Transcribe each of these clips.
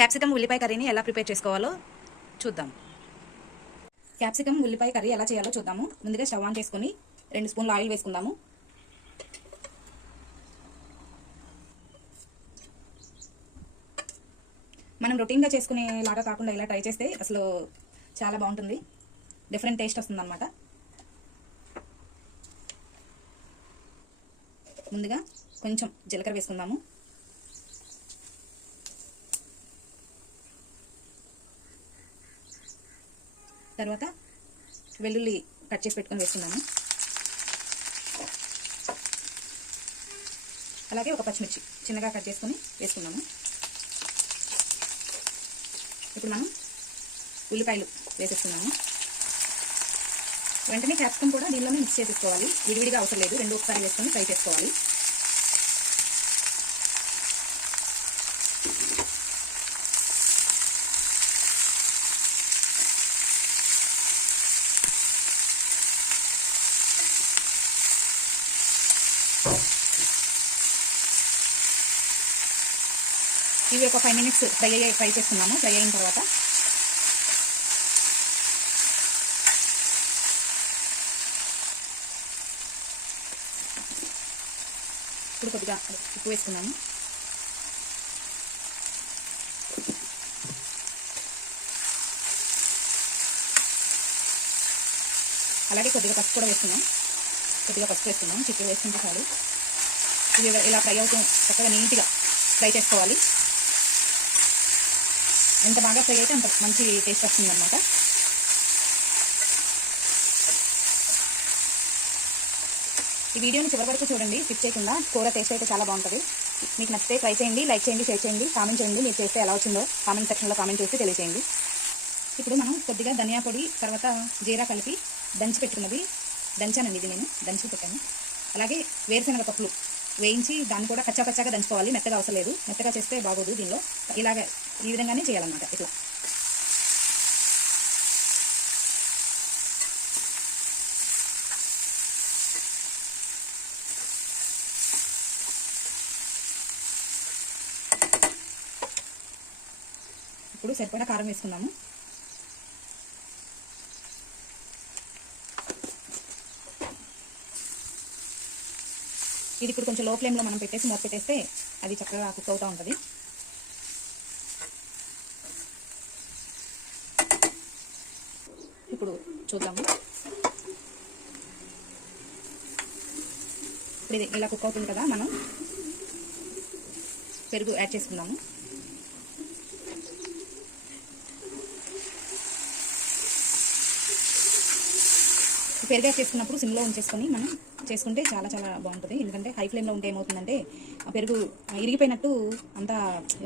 Capsicum ఉల్లిపాయ కర్రీని ఎలా ప్రిపేర్ చేసుకోవాలో చూద్దాం. క్యాప్సికమ్ ఉల్లిపాయ కర్రీ ఎలా చేయాలో చూద్దాము. ముందుగా స్టవ్ ఆన్ చేసుకుని 2 స్పూన్లు ఆయిల్ వేసుకుందాము. మనం రొటీన్గా చేసుకునేలాగా కాకుండా ఇలా ట్రై చేస్తే అసలు చాలా బాగుంటుంది, డిఫరెంట్ టేస్ట్ వస్తుంది అన్నమాట. ముందుగా కొంచెం జీలకర్ర వేసుకుందాము. తర్వాత వెల్లుల్లి కట్ చేసి పెట్టుకొని వేసుకున్నాము. అలాగే ఒక పచ్చిమిర్చి చిన్నగా కట్ చేసుకొని వేసుకున్నాము. ఇప్పుడు మనం ఉల్లిపాయలు వేసేస్తున్నాము. వెంటనే క్యాప్సికమ్ కూడా దీనిలోనే మిక్స్ చేసేసుకోవాలి, విడివిడిగా అవసరం లేదు. 2 ఒకసారి వేసుకొని ఫ్రై చేసుకోవాలి. ఇవి ఒక 5 మినిట్స్ ఫ్రై చేసుకున్నాము. ఫ్రై అయిన తర్వాత ఇప్పుడు కొద్దిగా ఉప్పు వేసుకున్నాము. అలాగే కొద్దిగా పసుపు కూడా వేసుకున్నాం. కొద్దిగా పసుపు వేసుకున్నాం, చిక్కుడు వేసుకుంటే చాలు. ఇవి ఇలా ఫ్రై అవుతూ చక్కగా నీట్గా ఫ్రై చేసుకోవాలి. ఎంత బాగా ఫ్రై అయితే అంత మంచి టేస్ట్ వస్తుంది అన్నమాట. ఈ వీడియోని చివరి వరకు చూడండి, స్కిప్ చేయకుండా. కూర టేస్ట్ అయితే చాలా బాగుంటుంది. మీకు నచ్చితే ట్రై చేయండి, లైక్ చేయండి, షేర్ చేయండి, కామెంట్ చేయండి. మీరు చేస్తే ఎలా వచ్చిందో కామెంట్ సెక్షన్లో కామెంట్ చేసి తెలియజేయండి. ఇప్పుడు మనం కొద్దిగా ధనియా పొడి, తర్వాత జీరా కలిపి దంచి పెట్టుకున్నది, దంచానండి, ఇది నేను దంచి పెట్టాను. అలాగే వేరుశనగ పప్పులు వేయించి దాన్ని కూడా కచ్చాపచ్చాగా దంచుకోవాలి, మెత్తగా అవసరం లేదు. మెత్తగా చేస్తే బాగోదు. దీనిలో ఇలాగ ఈ విధంగానే చేయాలన్నమాట. ఇట్లా ఇప్పుడు సరిపడా కారం వేసుకున్నాము. ఇది ఇప్పుడు కొంచెం లో ఫ్లేమ్లో మనం పెట్టేసి మూత పెట్టేస్తే అది చక్కగా కుక్ అవుతూ ఉంటుంది. ఇప్పుడు చూద్దాము. ఇప్పుడు ఇది ఇలా కుక్ అవుతుంది కదా, మనం పెరుగు యాడ్ చేసుకుందాము. పెరుగు యాడ్ చేసుకున్నప్పుడు సిమ్లో ఉంచేసుకొని మనం చేసుకుంటే చాలా చాలా బాగుంటుంది. ఎందుకంటే హై ఫ్లేమ్లో ఉంటే ఏమవుతుందంటే ఆ పెరుగు ఇరిగిపోయినట్టు అంతా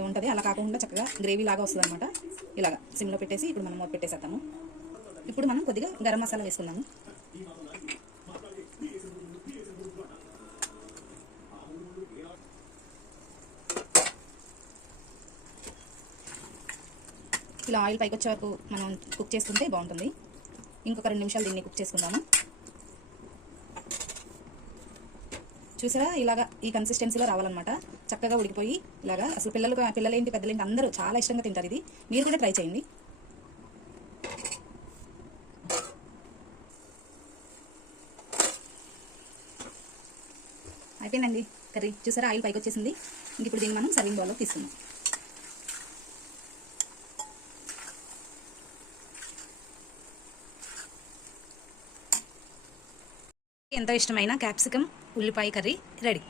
ఉంటుంది. అలా కాకుండా చక్కగా గ్రేవీ లాగా వస్తుంది అనమాట. ఇలాగా సిమ్లో పెట్టేసి ఇప్పుడు మనం మూత పెట్టేసేద్దాము. ఇప్పుడు మనం కొద్దిగా గరం మసాలా వేసుకుందాము. ఇలా ఆయిల్ పైకి వచ్చే వరకు మనం కుక్ చేసుకుంటే బాగుంటుంది. ఇంకొక 2 నిమిషాలు దీన్ని కుక్ చేసుకుందాము. చూసారా, ఇలాగా ఈ కన్సిస్టెన్సీలో రావాలన్నమాట. చక్కగా ఉడికిపోయి ఇలాగా అసలు పిల్లలేంటి పెద్దలేంటి అందరూ చాలా ఇష్టంగా తింటారు. ఇది మీరు కూడా ట్రై చేయండి. అయిపోయిందండి కర్రీ. చూసారా, ఆయిల్ పైకి వచ్చేసింది. ఇంక ఇప్పుడు దీన్ని మనం సర్వింగ్ బౌల్లో తీసుకుందాం. ఎంతో ఇష్టమైన క్యాప్సికమ్ ఉల్లిపాయ కర్రీ రెడీ.